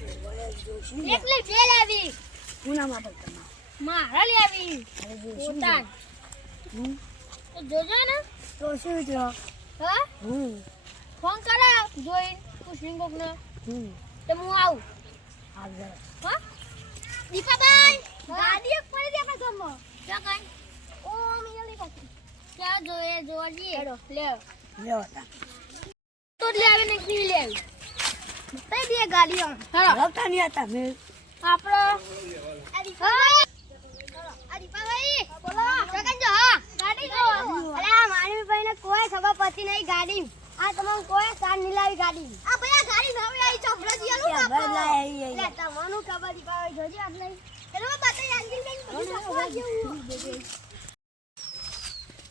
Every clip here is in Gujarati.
એકલે બે લાવી પૂનામાં પણ મારા લાવી પોતાન તો જોજો ને તો શું થયો હા ફોન કરે જોઈ પુષ્ટિંગ કોકને તો હું આવું આગળ હા દીપાભાઈ ગાડી એક પડી દે આપણા ગામમાં ક્યાં કાઈ ઓ મિલની પાસે ક્યાં જોઈએ જોવા જઈએ હેડો લે લ્યો તા તો લે આવીને કી લે આવી બતાઈ દે ગાડીઓ હેડો લવતા નહીં હતા મેં આપણો દીપાભાઈ બોલો જગન જો હા ગાડી જો અરે આ મારી ભાઈને કોઈ ખબર પડતી નહીં ગાડી આ તમામ કોઈ સાન નીલાવી ગાડી આ ભયા ગાડી નવી આવી ચબરા દિયાલું ખબર લાય લે તમને ખબર દીપાભાઈ જોજે આજ નહીં ચલો બતાઈ આંગીલ બેન બધું જેવું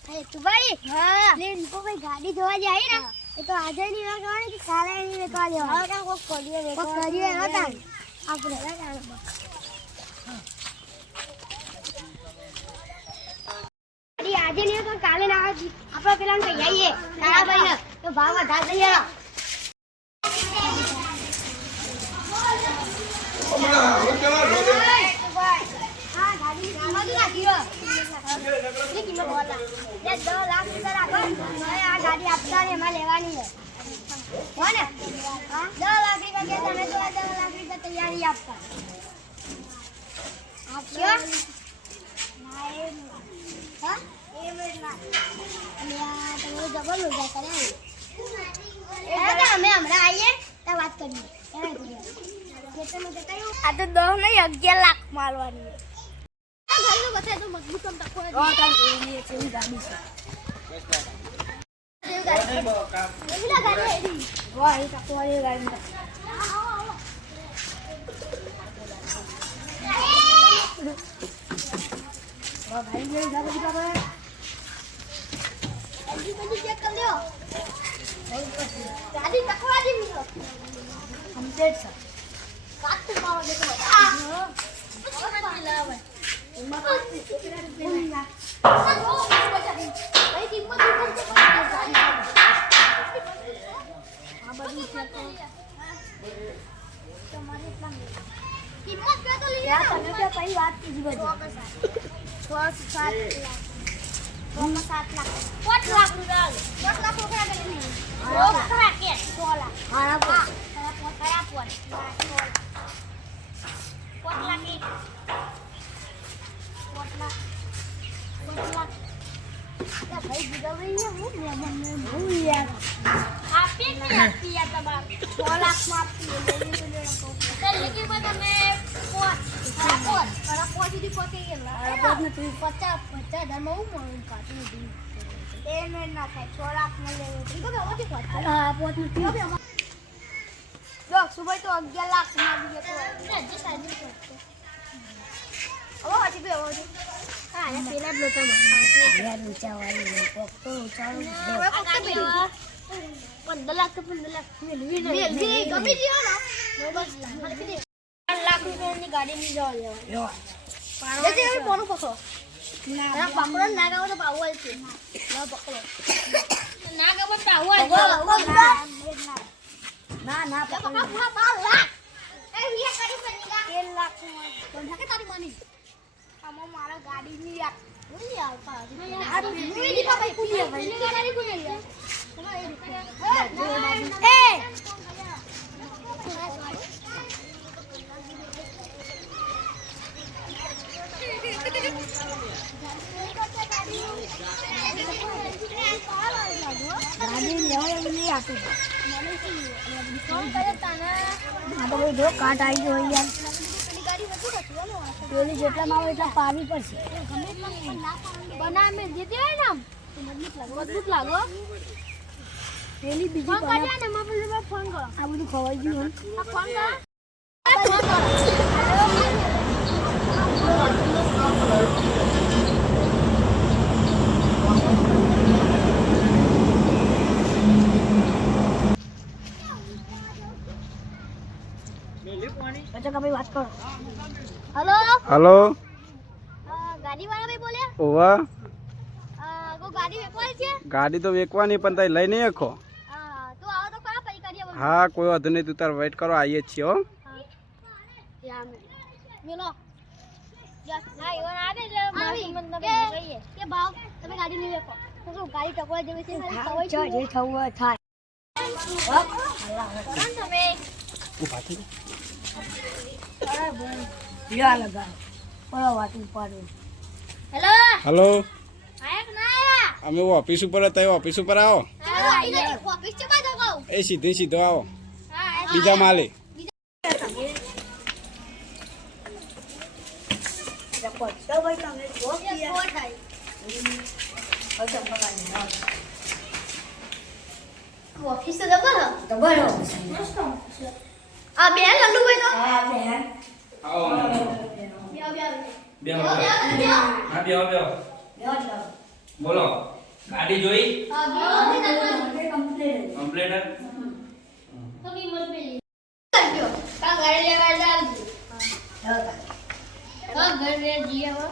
હે તું ભાઈ હા લે દીપાભાઈ ગાડી જોવા જાય ને એ તો આજે ની ના કહેવાની કે કાલે ની વેકવા દેવા હા કાં કોક કરીએ હતા આપણે આજે નહીં તો કાલે ના આવે આપણે પેલા કઈ આવીએ તારા ભાઈ તો ભાવ વધાર દઈએ હા ગાડી આમાં રાખી રો ની કિલો બોલા લે 10 લાખ રૂપિયા રાખો આ ગાડી આપતા ને એમાં લેવાની છે કોને હા 10 લાખ રૂપિયા કે તમે તો 10 લાખ રૂપિયા તૈયારી આપતા આપશો હા એ મેં ના અલ્યા તમે જબર લોજા કરે એ અમે હમણાં આવીએ તો વાત કરીએ આ તો 10 નહીં 11 લાખ મારવાની ઘરનું બતાય તો મજબૂત કમ તકો ઓ તાર કોઈની કેવી ગાડી છે એવી ગાડી વાહ એ તકો વાળી ગાડી વાહ ભાઈ જે ગાડી કા ભાઈ એજી બધી ચેક કર લ્યો ગાડી તકવા દી મિત્રો કમ્પ્લીટ છે કાટ પાવા દે તો હા લાવે કિંમત વાત કીધી બધી 6 7 લાખ 5 લાખ રૂપિયા 5 લાખ રૂપિયા કરી ખરા કે 6 લાખ હા ખરા પોત 5 લાખ 5 લાખ ભાઈ જીગાભાઈ ને હું મને હું યાર આપી કે આપી આ તમાર 6 લાખ માં આપી તો લેકી માં તમે પોત સુધી પહોંચી ગયેલા પોત ને તું 50 માં હું મળું કાઢી દીધી એ મેં ના થાય 6 લાખ માં લેવું તો કે ઓછી પહોંચ હા પોત ને તું જો સુભાઈ તો 11 લાખ માં દીધો તો જે સાજી પહોંચે ઓ હજી બે હજી હા એ પેલા જ લોચા માં યાર ઊંચા વાળી પોક તો ઊંચા 15 લાખ તો 15 લાખ મેલવી ગમી જીઓ ને બસ લાખ રૂપિયાની ગાડી ની જવા લેવા યો જજે હવે ફોન પકડો ના પકડો ના ગાવ તો પાવલ છે ના પકડો ના ગાવ તો પાવલ ના ના પકડો 12 લાખ એ વિયા કરી બની 13 લાખ કોણ કે તારી મની આમાં મારા ગાડી ની આપ હું આવતા આ મુઈ દીપા ભાઈ કુલી ભાઈ ગાડી કુલી એ ગાડી લેવા એવું નહીં આપી ફોન કરે તાના આ તો ભાઈ જો કાટ આવી ગયો યાર પેલી જેટલામાં આવે એટલા પાવી પડશે બના મે જે દે ને મજબૂત લાગો પેલી બીજી ફોન કરે ને મમ્મી ફોન કરો આ બધું ખવાઈ ગયું આ ફોન કરો અચ્છા ભાઈ વાત કરો હેલો हेलो ગાડી વાળા ભાઈ બોલ્યા ઓવા કો ગાડી વેકવાલ છે ગાડી તો વેકવાની પણ તઈ લઈ નહીં આખો તો આવો તો કા પૈ કરીએ હા કોઈ વાંધો નહીં તું તાર વેઇટ કરો આવીએ જ છીએ હો યા મે મેલો ના ઈવન આવે એટલે મારી મન તમે કહીએ કે ભાવ તમે ગાડી નહીં વેકો તો શું ગાડી ટકવા જેવી છે મારી તવાઈ જો જે થવું હોય થાય કોણ તમે ઊભા થઈ લ્યા લગા પડો વાતું પાડો હેલો હલો આયા કે ના આયા અમે ઓફિસ ઉપર હતા ઓફિસ ઉપર આવો હેલો આઈ ગઈ ઓફિસ છે બાજુ કહું એ સીધો આવો હા બીજા માલે તો ભાઈ તમે જો ઓફિસ તો જબર ખબર હો આ બે લલ્લુ ભાઈ તો હા બેન આવો બે હા બેહો બોલો ગાડી જોઈ કમ્પ્લીટ કમ્પ્લેટ તો કી મત મેલી કા ગાડી લેવા જા કા ઘરે જીએ હો